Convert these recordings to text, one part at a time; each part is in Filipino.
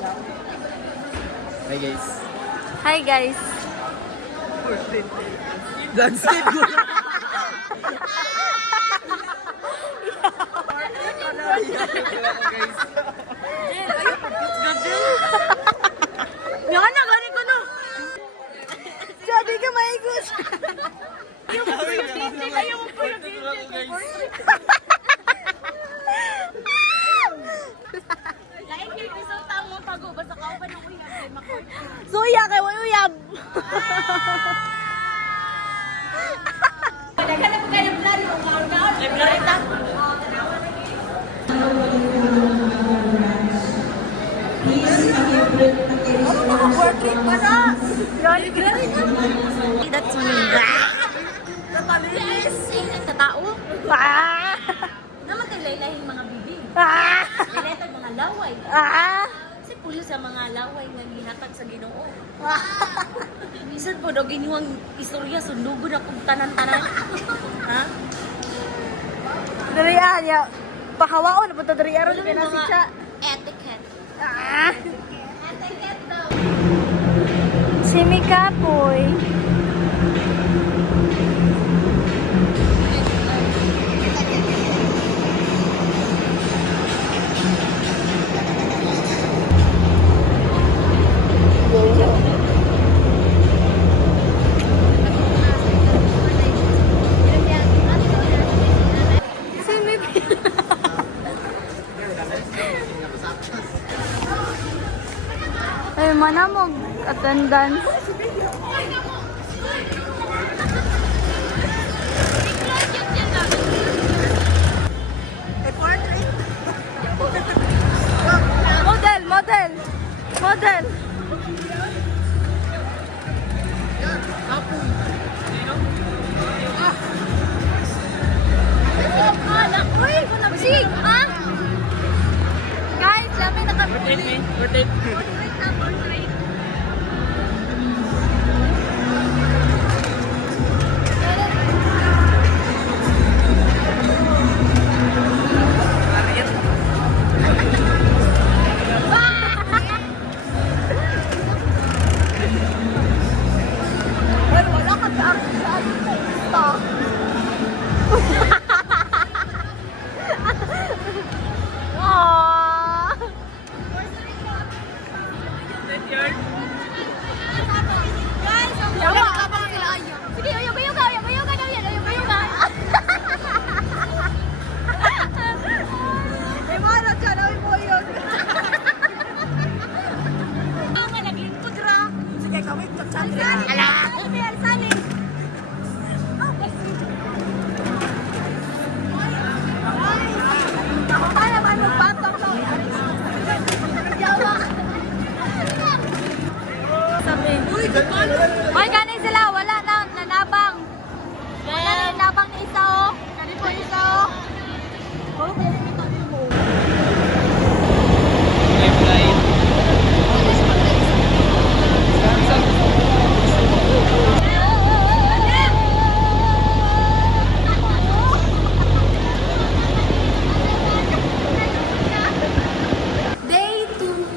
Hi guys. Hi guys. Landscape ko. Yan na, gani ko no. Sabi ka maigus. Ayaw mo po yung Suya kay way uyab. Daghan na po kayo ng plano, kaon-kaon. Librarita. Ano mga portrait pa na? Librarita. That's me. Kapalinis. Sa tao. Naman tayo laylahing mga bibi. Laylahing mga laway. Kasi pulo sa mga laway nga gihatag sa Ginoo. Minsan po daw ginuwang istorya sundugo na kung tanan-tanan. Ha? Dariya niya. Pakawao na punta dariya ron kay nasi siya. Etiquette. Etiquette daw. Si Mika poy. Ay, mana mo attendance. Model, model, model. Uy, ha? Guys, labi na kami. Portrait na portrait. Wala ka sa akin sa akin. Hoy, ganun sila. Wala na. Nanabang. Wala na yung nabang ni isa, oh. Ganito isa, oh. Day 2.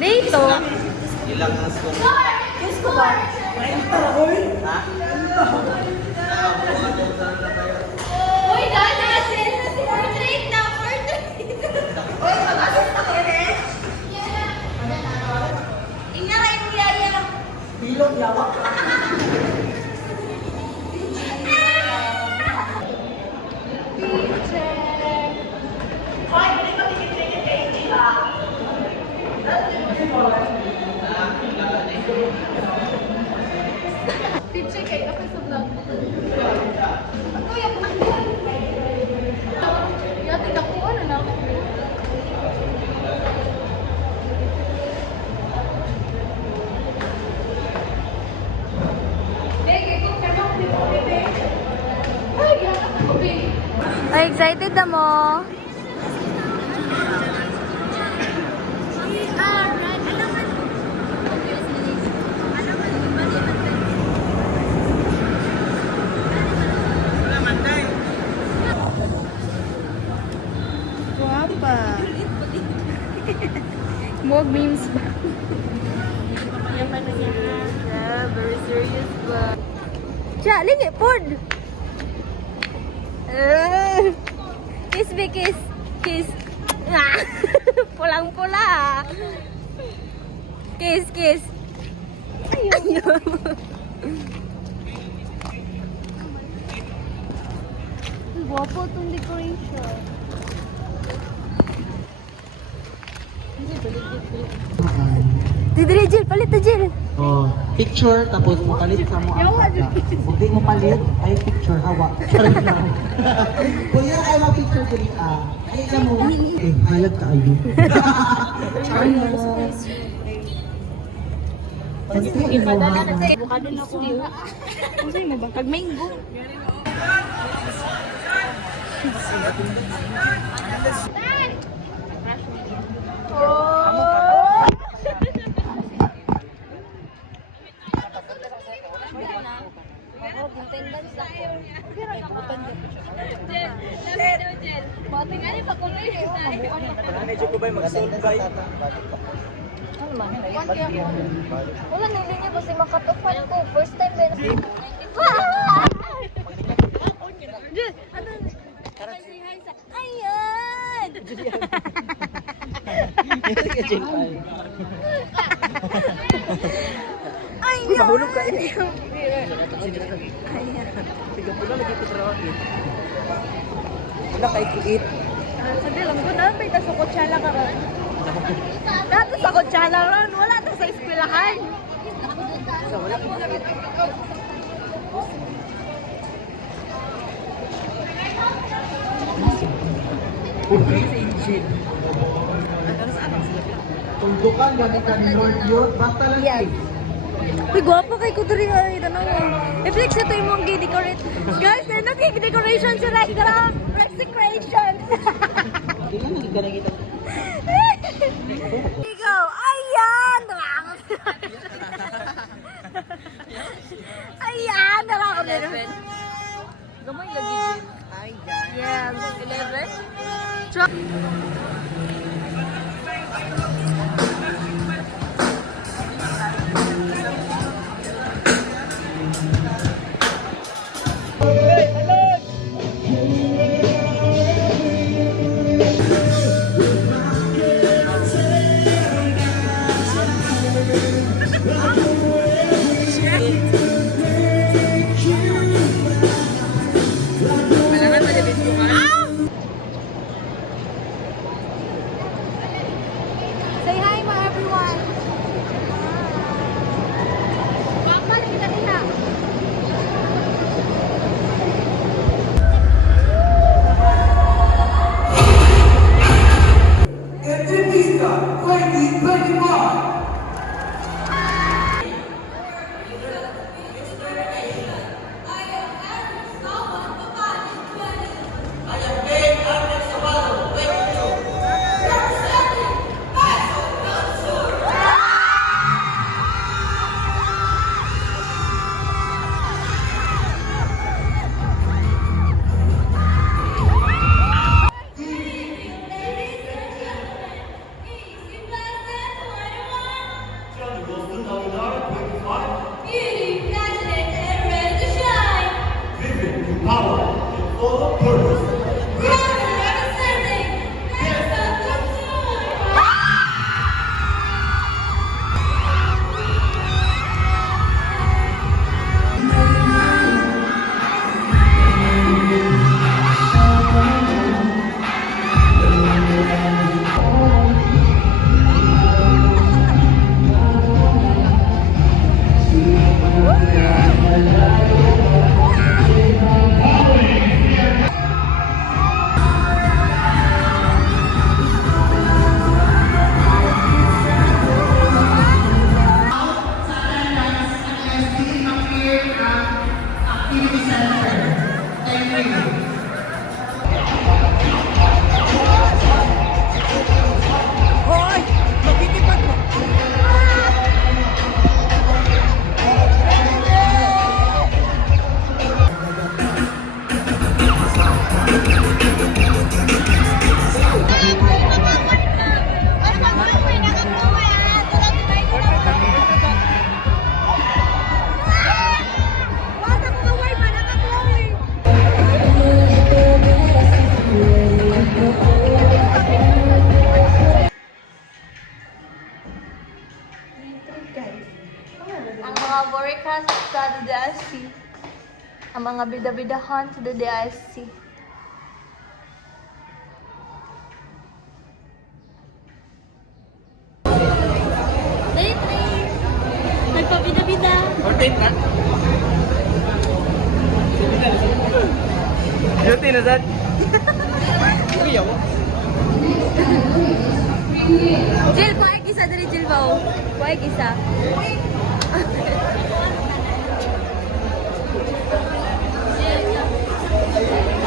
Dito. Ilang asko. Escobar. Ha? Uy, guys, portrait na, portrait. Uy, mag-asin pa kayo, eh? Ingaray mo yaya. Bilog yawak. Picture kayo ako sa vlog. Ako yung yatin ako, ano na ako? Ay, excited na mo? pa. More memes ba? Yeah, very serious ba? Cha, lingi, pod! Kiss, be, kiss. Kiss. Ah, pulang-pula. Kiss, kiss. Ayun. Ang gwapo itong decoration. Didiri, Jill. Palit na, Jill. Oh, picture tapos mo palit sa mo ang kaka. Hindi mo palit ay picture hawa. Charot lang. Kuya ay mo picture dili ay ka mo. Eh, hayag ka ayo. Charot mo. Pagti ipadala na sa mukha din ako. Ano sa'yo mo ba? Pag mango. Medyo ko ba'y mag-solve ba? Wala nili niya kasi makatufan ko. First time din. Ayan! Ayan! Mahulog ka eh. Ayan. Tiga pula lagi ko trabaho eh. Wala kay kuit. Sabi lang ko na, may sa kutsala ka ron. Dato sa kutsala ron, wala na sa eskwelahan. Tundukan gamit ka ni Lord Youth, basta lang Yes. Uy, guwapo kay Kudri ay tanong mo. I-flex ito yung mong decorate. Guys, they're not decoration si Rekra. Execration. Hindi lang nagigana kita. Ikaw, ayan! Ayan! Darang ko nito. Gamay lagi. Yes. 11? Ang mga borikas sa DDSC. Ang mga bida-bidahan sa DDSC. Day trip! Nagpabida-bida. Beauty na dad. Jill, paik isa dali, Jill ba? Paik isa. Jill,